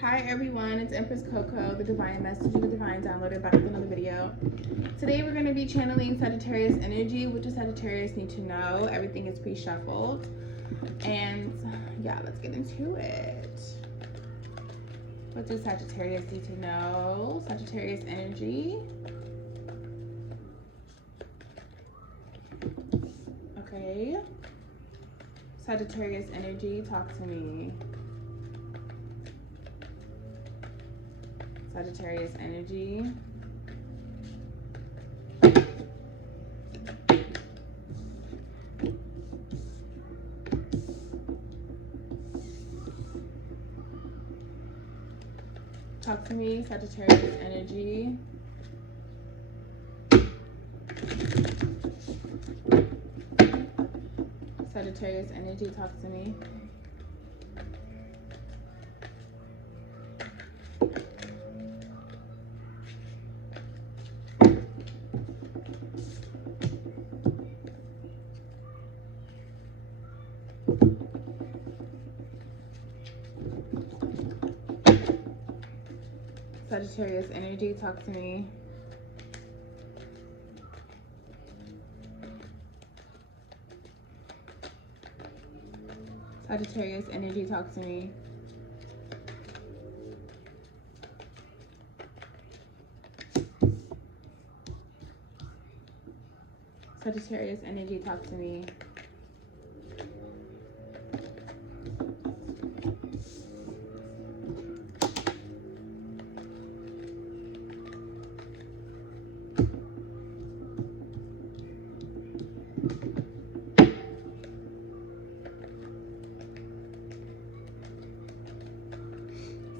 Hi everyone, it's Empress Coco, the Divine Messenger, the Divine Downloader, back with another video. Today we're going to be channeling Sagittarius energy. What does Sagittarius need to know? Everything is pre-shuffled. And yeah, let's get into it. What does Sagittarius need to know? Sagittarius energy. Okay. Sagittarius energy, talk to me. Sagittarius energy. Talk to me, Sagittarius energy. Sagittarius energy, talk to me. Sagittarius energy, talk to me. Sagittarius energy, talk to me. Sagittarius energy, talk to me.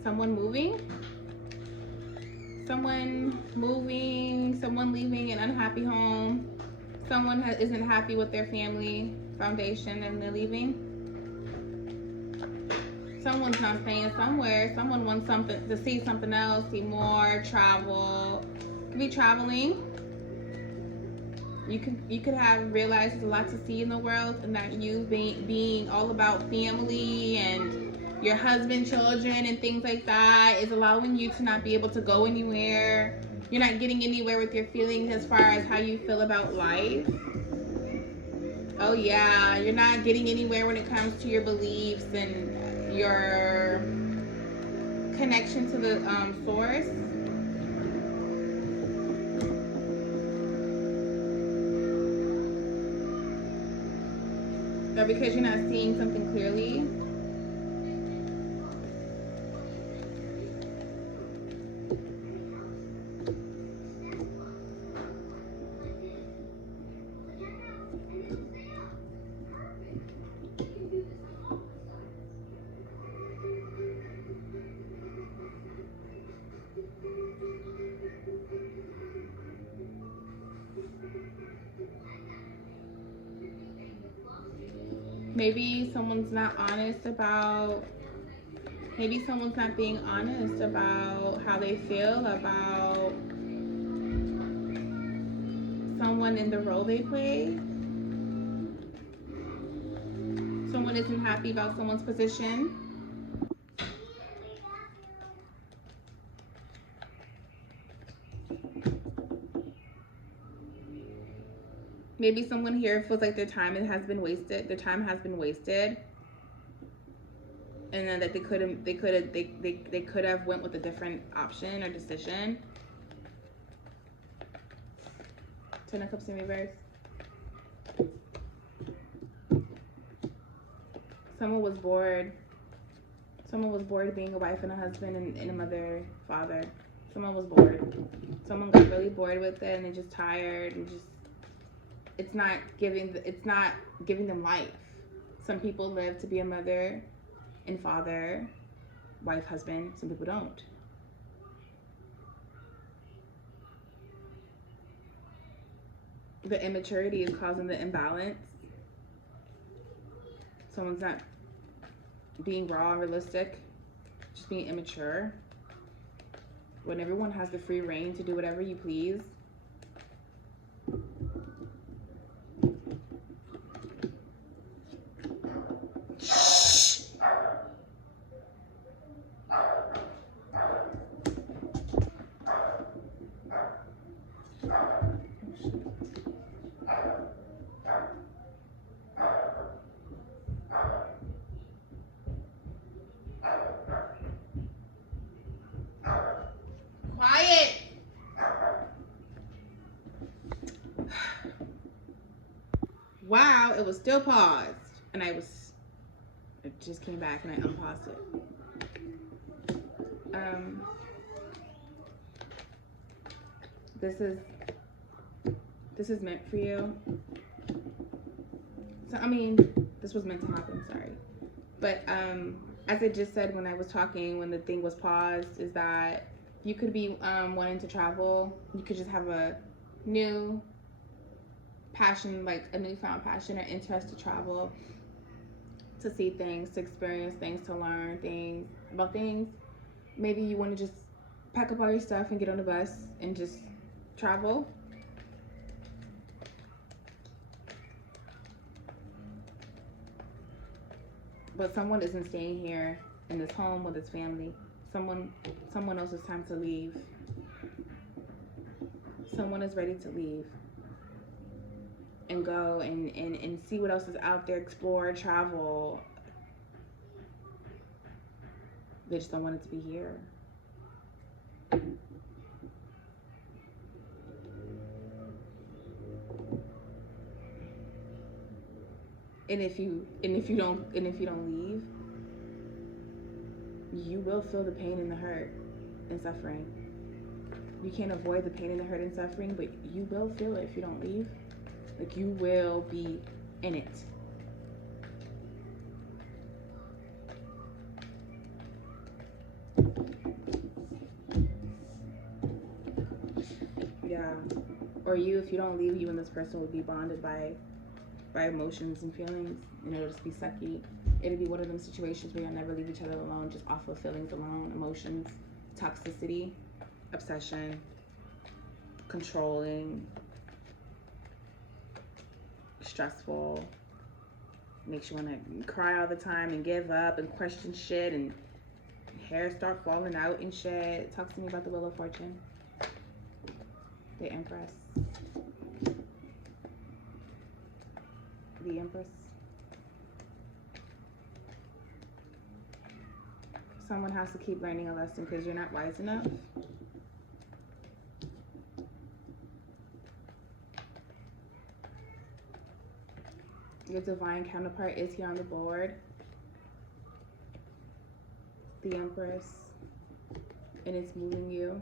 Someone moving, someone leaving an unhappy home, someone isn't happy with their family foundation and they're leaving. Someone's not staying somewhere. Someone wants something to see, something else, see more, travel. Could be traveling. You could have realized there's a lot to see in the world, and that you being all about family and your husband, children, and things like that is allowing you to not be able to go anywhere. You're not getting anywhere with your feelings as far as how you feel about life. Oh yeah, you're not getting anywhere when it comes to your beliefs and your connection to the source. Or because you're not seeing something clearly. Maybe someone's not honest about, maybe someone's not being honest about how they feel about someone in the role they play. Someone isn't happy about someone's position. Maybe someone here feels like their time has been wasted. Their time has been wasted, and then that they could have went with a different option or decision. Ten of Cups in reverse. Someone was bored. Someone was bored being a wife and a husband and a mother, father. Someone was bored. Someone got really bored with it and they're just tired and just it's not giving them life. Some people live to be a mother and father, wife, husband. Some people don't. The immaturity is causing the imbalance. Someone's not being raw and realistic, just being immature. When everyone has the free reign to do whatever you please. it was still paused, and it just came back and I unpaused it. This is meant for you. So I mean, this was meant to happen, sorry. But as I just said when I was talking, when the thing was paused, is that you could be wanting to travel. You could just have a new passion, like a newfound passion or interest to travel, to see things, to experience things, to learn things about things. Maybe you want to just pack up all your stuff and get on the bus and just travel. But someone isn't staying here in this home with his family. Someone else is time to leave. Someone is ready to leave and go and see what else is out there, explore, travel. They just don't want it to be here. And if you don't leave, you will feel the pain and the hurt and suffering. You can't avoid the pain and the hurt and suffering, but you will feel it if you don't leave. Like, you will be in it. Yeah. Or you, if you don't leave, you and this person will be bonded by emotions and feelings, and it'll just be sucky. It'll be one of them situations where you'll never leave each other alone, just off of feelings alone, emotions, toxicity, obsession, controlling, stressful, makes you want to cry all the time and give up and question shit, and hair start falling out and shit. Talk to me about the Wheel of Fortune. The Empress. The Empress. Someone has to keep learning a lesson because you're not wise enough. Your divine counterpart is here on the board. The Empress. And it's moving you.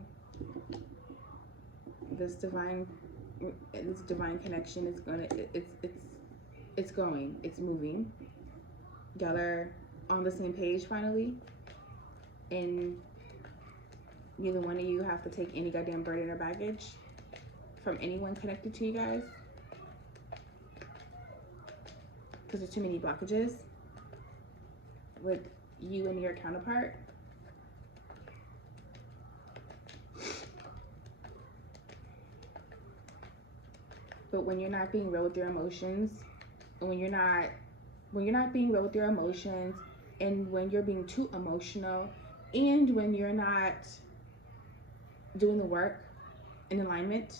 This divine connection is gonna, it's moving. Y'all are on the same page finally. And neither one of you have to take any goddamn burden or baggage from anyone connected to you guys. Because there's too many blockages with you and your counterpart. But when you're not being real with your emotions, and when you're not being real with your emotions, and when you're being too emotional, and when you're not doing the work in alignment,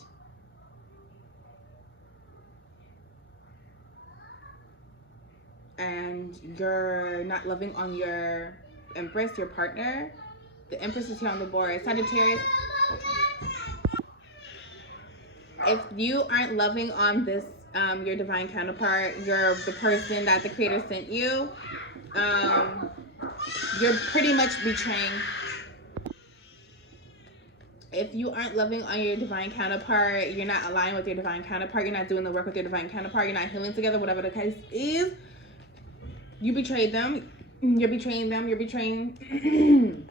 and you're not loving on your Empress, your partner. The Empress is here on the board. Sagittarius, if you aren't loving on this, your divine counterpart, the person that the Creator sent you, you're pretty much betraying. If you aren't loving on your divine counterpart, you're not aligned with your divine counterpart, you're not doing the work with your divine counterpart, you're not healing together, whatever the case is, you betrayed them. You're betraying them. You're betraying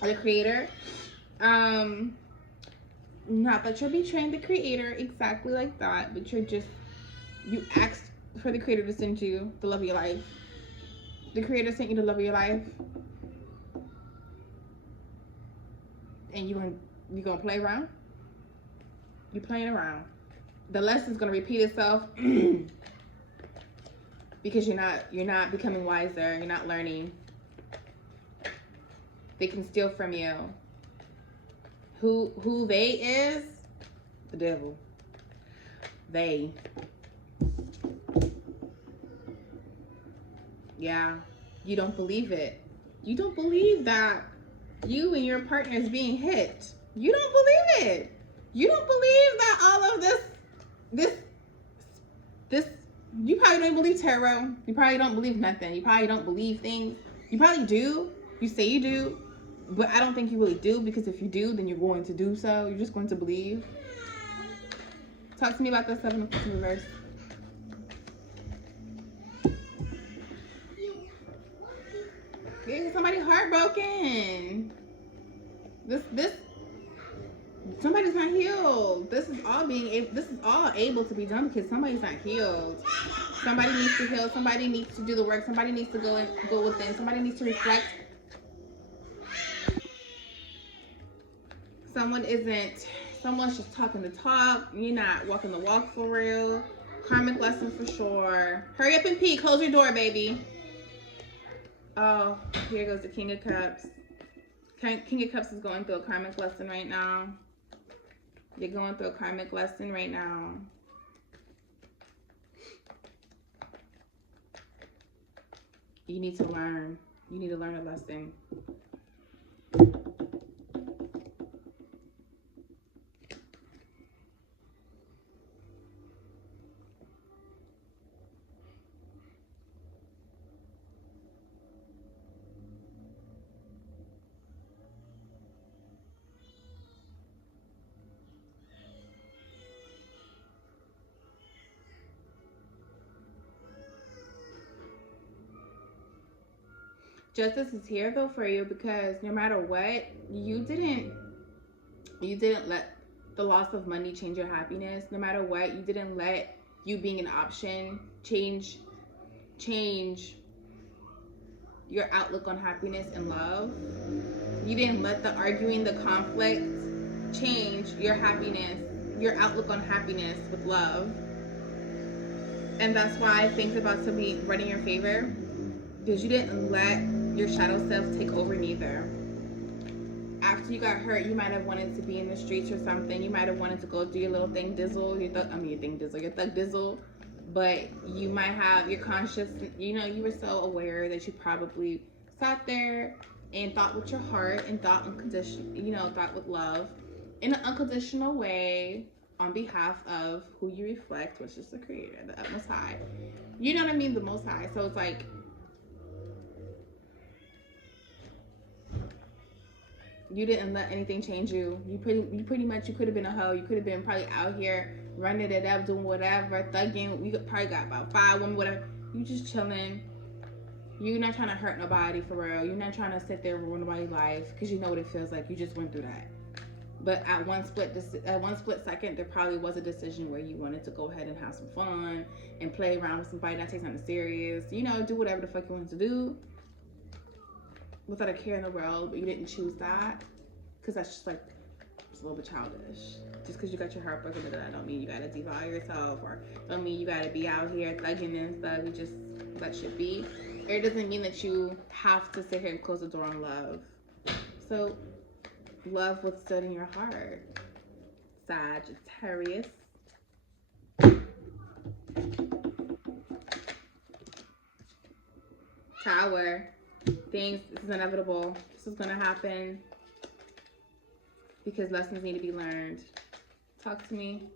the Creator. Not that you're betraying the Creator exactly like that, but you asked for the Creator to send you the love of your life. The Creator sent you the love of your life. And you gonna play around? You're playing around. The lesson's gonna repeat itself because you're not becoming wiser. You're not learning. They can steal from you. Who they is? The devil. They. Yeah. You don't believe it. You don't believe that you and your partner is being hit. You don't believe it. You don't believe that all of this You probably don't believe tarot. You probably don't believe nothing. You probably don't believe things. You probably do. You say you do. But I don't think you really do, because if you do, then you're going to do so. You're just going to believe. Talk to me about the Seven of Cups in reverse. Yeah, somebody heartbroken. This somebody's not healed. This is all able to be done because somebody's not healed. Somebody needs to heal. Somebody needs to do the work. Somebody needs to go within. Somebody needs to reflect. Someone's just talking the talk. You're not walking the walk for real. Karmic lesson for sure. Hurry up and pee. Close your door, baby. Oh, here goes the King of Cups. King of Cups is going through a karmic lesson right now. You're going through a karmic lesson right now. You need to learn. You need to learn a lesson. Justice is here though for you, because no matter what, you didn't let the loss of money change your happiness. No matter what, you didn't let you being an option change your outlook on happiness and love. You didn't let the arguing, the conflict change your happiness, your outlook on happiness with love. And that's why things are about to be running your favor, because you didn't let your shadow self take over neither. After you got hurt, you might have wanted to be in the streets or something. You might have wanted to go do your little thing dizzle, your thug dizzle. But you might have your conscious, you were so aware that you probably sat there and thought with your heart and thought thought with love in an unconditional way on behalf of who you reflect, which is the Creator, the Most High. You know what I mean? The Most High. So it's like, you didn't let anything change you. You pretty much, you could have been a hoe. You could have been probably out here running it up, doing whatever, thugging. You probably got about 5 women, whatever. You just chilling. You're not trying to hurt nobody for real. You're not trying to sit there and ruin nobody's life, because you know what it feels like. You just went through that. But at one split second, there probably was a decision where you wanted to go ahead and have some fun and play around with somebody, not take something serious. Do whatever the fuck you wanted to do without a care in the world, but you didn't choose that, because that's just like, it's a little bit childish. Just because you got your heart broken, that don't mean you gotta devalue yourself, or don't mean you gotta be out here thugging and stuff. You just let shit be. Or it doesn't mean that you have to sit here and close the door on love. So love what's stood in your heart. Sagittarius. Tower. This is inevitable. This is gonna happen because lessons need to be learned. Talk to me.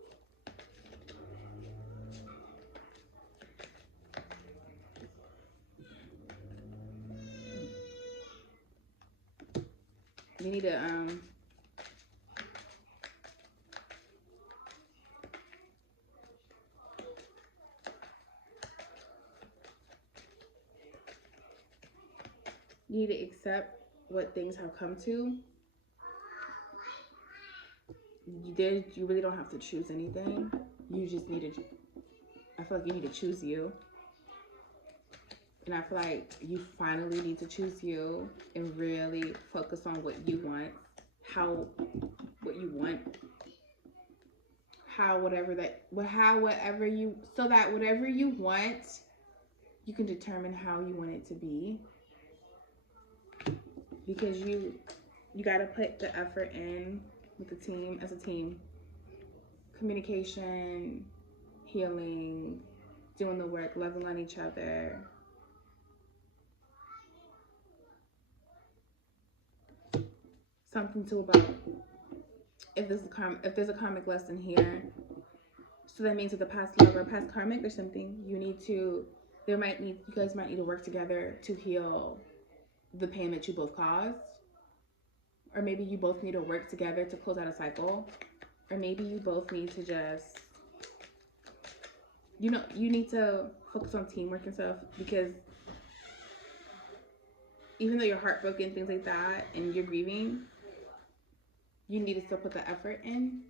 You need to accept what things have come to. You really don't have to choose anything. You just need to, I feel like you need to choose you. And I feel like you finally need to choose you and really focus on what you want, so that whatever you want, you can determine how you want it to be. Because you got to put the effort in with the team, as a team. Communication, healing, doing the work, loving on each other. Something too about, if there's a karmic lesson here, So that means with the past lover, past karmic or something, you guys might need to work together to heal the pain that you both caused. Or maybe you both need to work together to close out a cycle. Or maybe you both need to just, you need to focus on teamwork and stuff, because even though you're heartbroken, things like that, and you're grieving, you need to still put the effort in.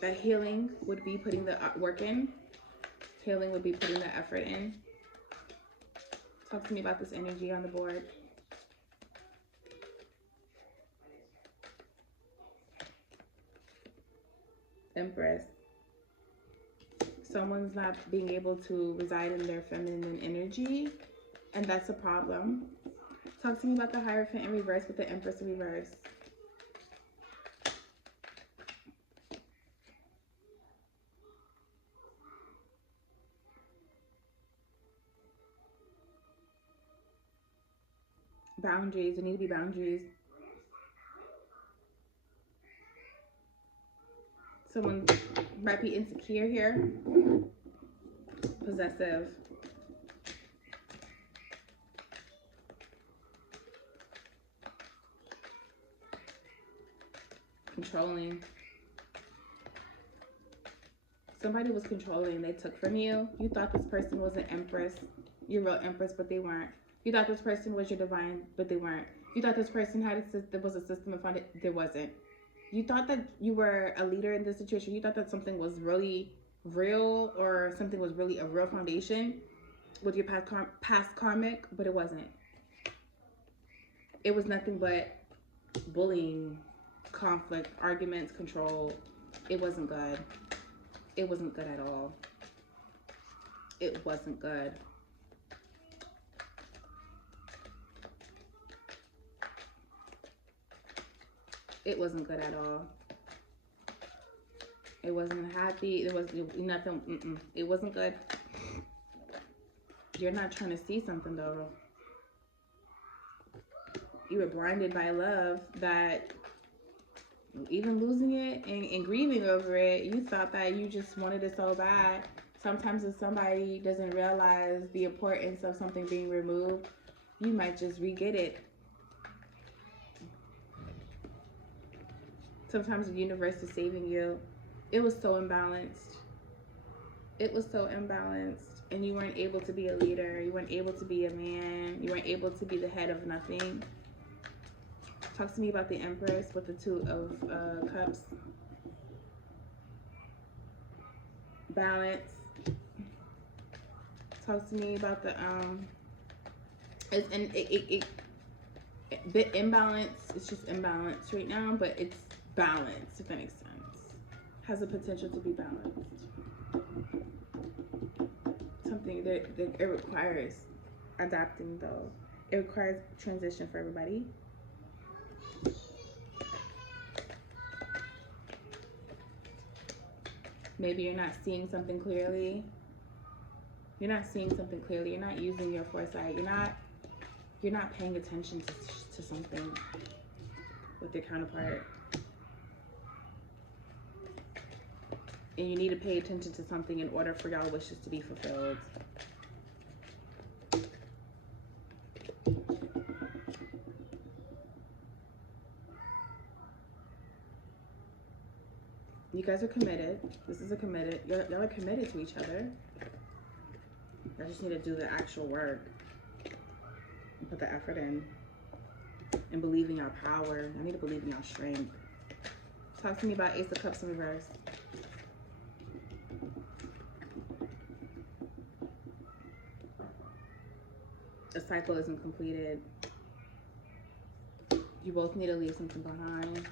That healing would be putting the work in. Healing would be putting the effort in. Talk to me about this energy on the board. Empress. Someone's not being able to reside in their feminine energy, and that's a problem. Talk to me about the Hierophant in reverse with the Empress in reverse. Boundaries. There need to be boundaries. Someone might be insecure here. Possessive. Controlling. Somebody was controlling. They took from you. You thought this person was an empress, your real empress, but they weren't. You thought this person was your divine, but they weren't. You thought this person there was a system of foundation. There wasn't. You thought that you were a leader in this situation. You thought that something was really real, or something was really a real foundation with your past karmic, but it wasn't. It was nothing but bullying, conflict, arguments, control. It wasn't good. It wasn't good at all. It wasn't good. It wasn't good at all. It wasn't happy. It was nothing. It wasn't good. You're not trying to see something though. You were blinded by love that, even losing it and grieving over it, you thought that you just wanted it so bad. Sometimes if somebody doesn't realize the importance of something being removed, you might just re-get it. Sometimes the universe is saving you. It was so imbalanced. It was so imbalanced. And you weren't able to be a leader. You weren't able to be a man. You weren't able to be the head of nothing. Talk to me about the Empress with the Two of Cups. Balance. Talk to me about the bit imbalance. It's just imbalance right now, but it's balanced, if that makes sense. Has the potential to be balanced. Something that it requires adapting though. It requires transition for everybody. Maybe you're not seeing something clearly. You're not seeing something clearly. You're not using your foresight. You're not paying attention to something with your counterpart. And you need to pay attention to something in order for y'all wishes to be fulfilled. You guys are committed. This is a committed. Y'all are committed to each other. I just need to do the actual work. And put the effort in. And believe in your power. I need to believe in your strength. Talk to me about Ace of Cups in reverse. A cycle isn't completed. You both need to leave something behind.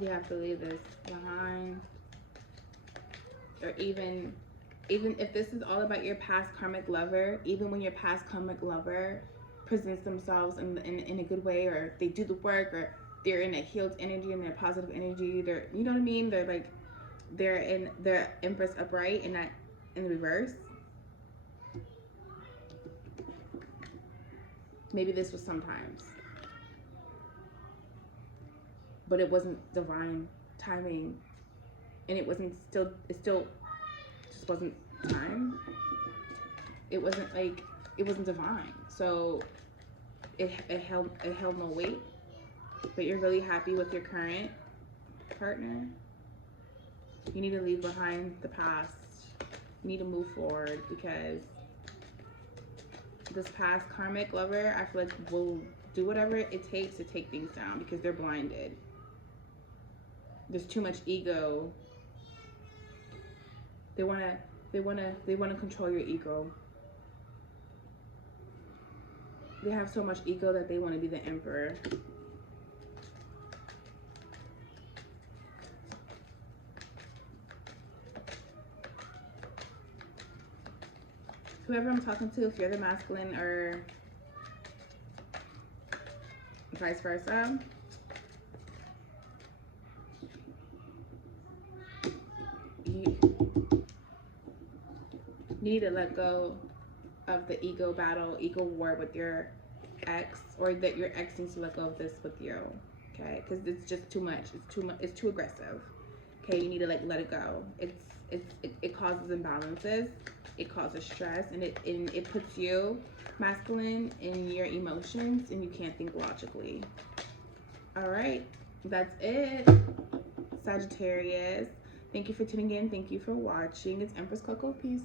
You have to leave this behind. Or even if this is all about your past karmic lover, even when your past karmic lover presents themselves in a good way, or they do the work, or they're in a healed energy and they're positive energy, they're, you know what I mean? They're like, they're in the Empress upright and not in the reverse. Maybe this was sometimes, but it wasn't divine timing, and it still just wasn't time. It wasn't divine, so it held no weight. But you're really happy with your current partner. You need to leave behind the past. You need to move forward, because this past karmic lover, I feel like, will do whatever it takes to take things down, because they're blinded. There's too much ego. They wanna control your ego. They have so much ego that they want to be the emperor. Whoever I'm talking to, if you're the masculine or vice versa, you need to let go of the ego battle, ego war with your ex, or that your ex needs to let go of this with you, okay? Because it's just too much. It's too aggressive. Okay, you need to let it go. It causes imbalances. It causes stress, and it puts you, masculine, in your emotions, and you can't think logically. All right, that's it, Sagittarius. Thank you for tuning in. Thank you for watching. It's Empress Coco. Peace.